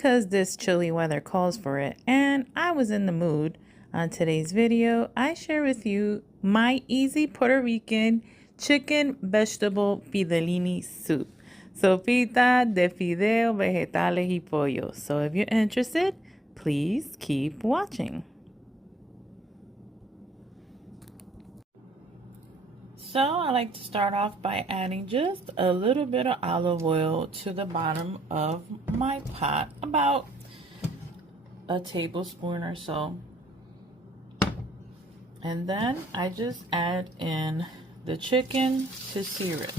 because this chilly weather calls for it and I was in the mood, on today's video, I share with you my easy Puerto Rican chicken vegetable fidellini soup. Sopita de fideo, vegetales y pollo. So if you're interested, please keep watching. So I like to start off by adding just a little bit of olive oil to the bottom of my pot, about a tablespoon or so. And then I just add in the chicken to sear it.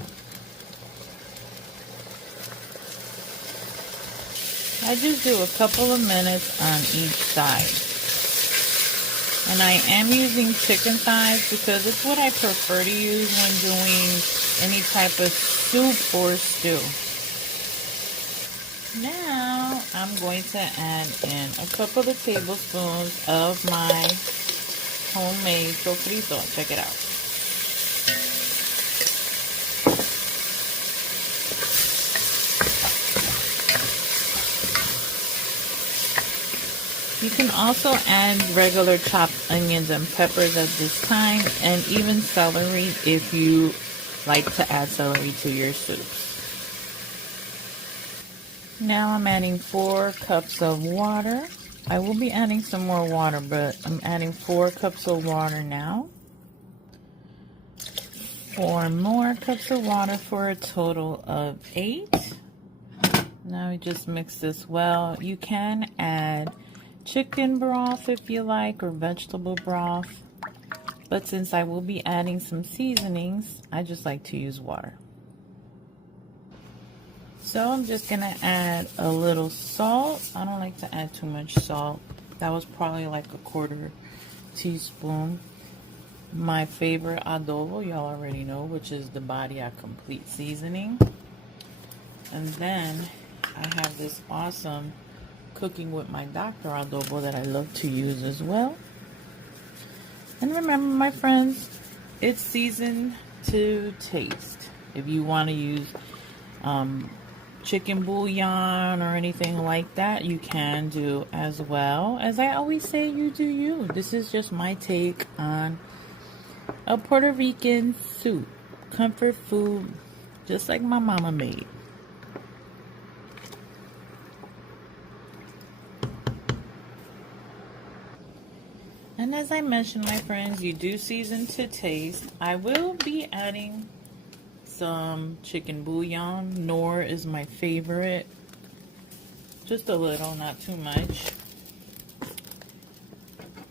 I just do a couple of minutes on each side. And I am using chicken thighs because it's what I prefer to use when doing any type of soup or stew. Now I'm going to add in a couple of tablespoons of my homemade sofrito. Check it out. You can also add regular chopped onions and peppers at this time, and even celery if you like to add celery to your soups. Now I'm adding 4 cups of water. I will be adding some more water, but I'm adding 4 cups of water now. 4 more cups of water for a total of 8. Now we just mix this well. You can add chicken broth if you like, or vegetable broth, but since I will be adding some seasonings, I just like to use water. So I'm just gonna add a little salt. I don't like to add too much salt. That was probably like a 1/4 teaspoon. My favorite adobo, y'all already know, which is the Veggie complete seasoning. And then I have this awesome cooking with my doctor adobo that I love to use as well. And remember, my friends, it's seasoned to taste. If you want to use chicken bouillon or anything like that, you can do as well. As I always say, you do you. This is just my take on a Puerto Rican soup, comfort food, just like my mama made. And as I mentioned, my friends, you do season to taste. I will be adding some chicken bouillon. Nor is my favorite. Just a little, not too much.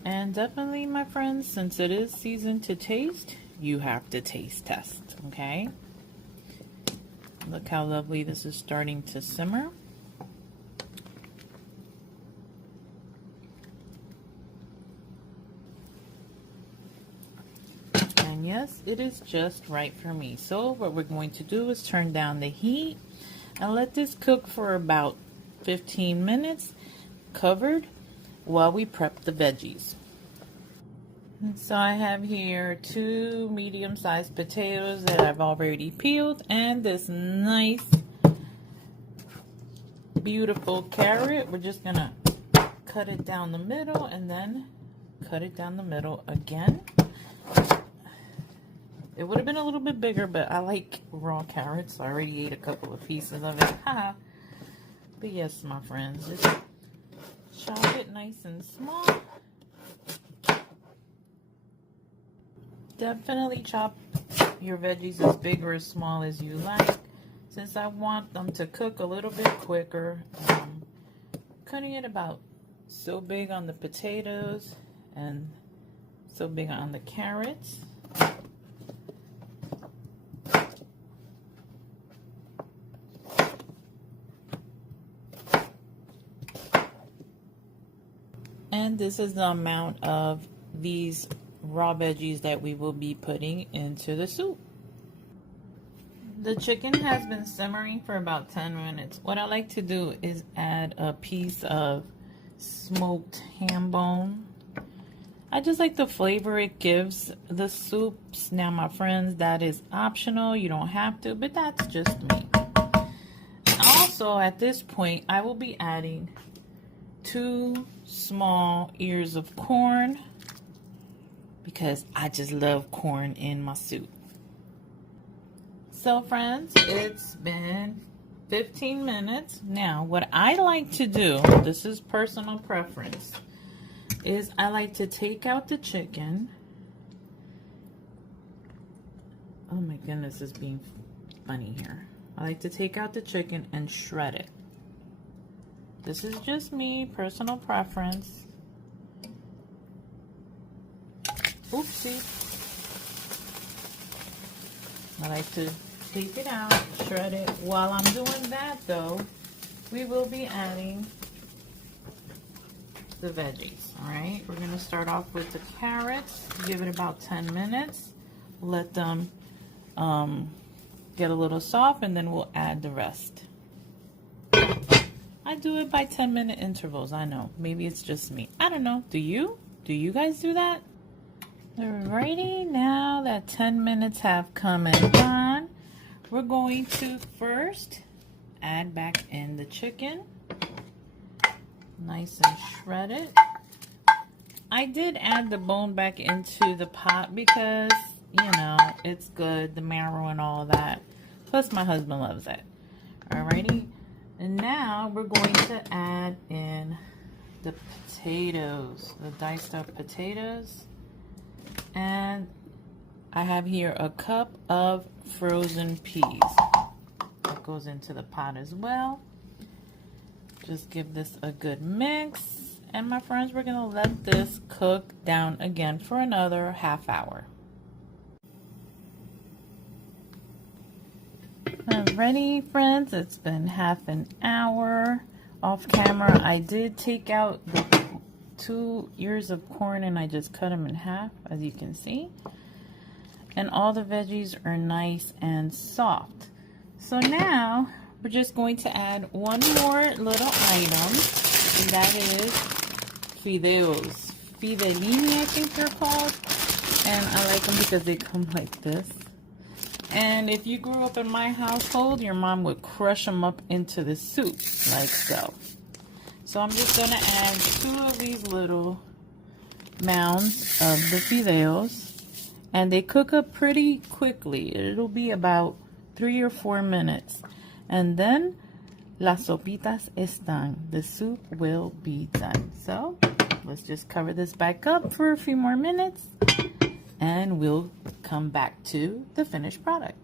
And definitely, my friends, since it is seasoned to taste, you have to taste test, okay? Look how lovely this is starting to simmer. Yes, it is just right for me. So what we're going to do is turn down the heat and let this cook for about 15 minutes covered while we prep the veggies. And so I have here 2 medium-sized potatoes that I've already peeled, and this nice beautiful carrot. We're just gonna cut it down the middle and then cut it down the middle again. It would have been a little bit bigger, but I like raw carrots. I already ate a couple of pieces of it. Haha. But yes, my friends, just chop it nice and small. Definitely chop your veggies as big or as small as you like. Since I want them to cook a little bit quicker, cutting it about so big on the potatoes and so big on the carrots. And this is the amount of these raw veggies that we will be putting into the soup. The chicken has been simmering for about 10 minutes. What I like to do is add a piece of smoked ham bone. I just like the flavor it gives the soups. Now, my friends, that is optional. You don't have to, but that's just me. Also, So at this point, I will be adding 2 small ears of corn because I just love corn in my soup. So friends, it's been 15 minutes. Now, what I like to do, this is personal preference, is I like to take out the chicken. Oh my goodness, it's being funny here. I like to take out the chicken and shred it. This is just me, personal preference. Oopsie. I like to take it out, shred it. While I'm doing that though, we will be adding the veggies. Alright, we're going to start off with the carrots. Give it about 10 minutes. Let them get a little soft, and then we'll add the rest. I do it by 10-minute intervals. I know, maybe it's just me. I don't know. Do you guys do that? Alrighty, now that 10 minutes have come and gone, we're going to first add back in the chicken. Nice and shredded. I did add the bone back into the pot because, you know, it's good, the marrow and all that. Plus my husband loves it. Alrighty, and now we're going to add in the potatoes, the diced up potatoes. And I have here a cup of frozen peas. That goes into the pot as well. Just give this a good mix. And my friends, we're gonna let this cook down again for another half hour. Alrighty, friends, it's been half an hour. Off camera, I did take out the 2 ears of corn and I just cut them in half, as you can see. And all the veggies are nice and soft. So now we're just going to add one more little item, and that is Fideos. Fidellini, I think they're called. And I like them because they come like this. And if you grew up in my household, your mom would crush them up into the soup, like so. So I'm just going to add 2 of these little mounds of the Fideos. And they cook up pretty quickly. It'll be about 3 or 4 minutes. And then, las sopitas están. The soup will be done. So, let's just cover this back up for a few more minutes. And we'll come back to the finished product.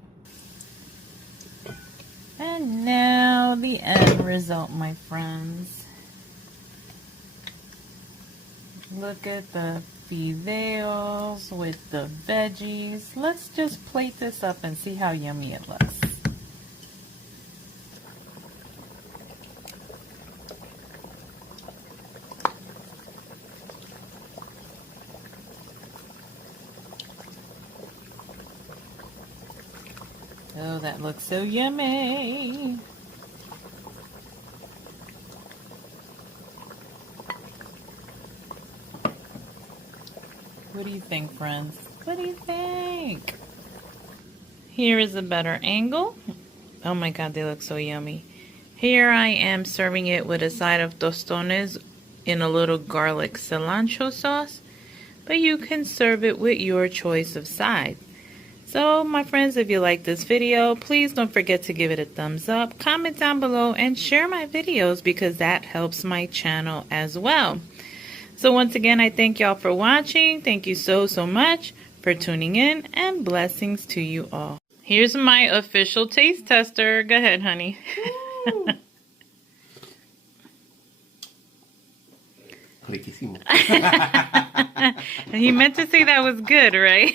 And now the end result, my friends. Look at the Fideos with the veggies. Let's just plate this up and see how yummy it looks. Oh, that looks so yummy. What do you think, friends? What do you think? Here is a better angle. Oh my God, they look so yummy. Here I am serving it with a side of tostones in a little garlic cilantro sauce, but you can serve it with your choice of side. So, my friends, if you like this video, please don't forget to give it a thumbs up, comment down below, and share my videos because that helps my channel as well. So, once again, I thank y'all for watching. Thank you so much for tuning in, and blessings to you all. Here's my official taste tester. Go ahead, honey. Riquísimo. He meant to say that was good, right?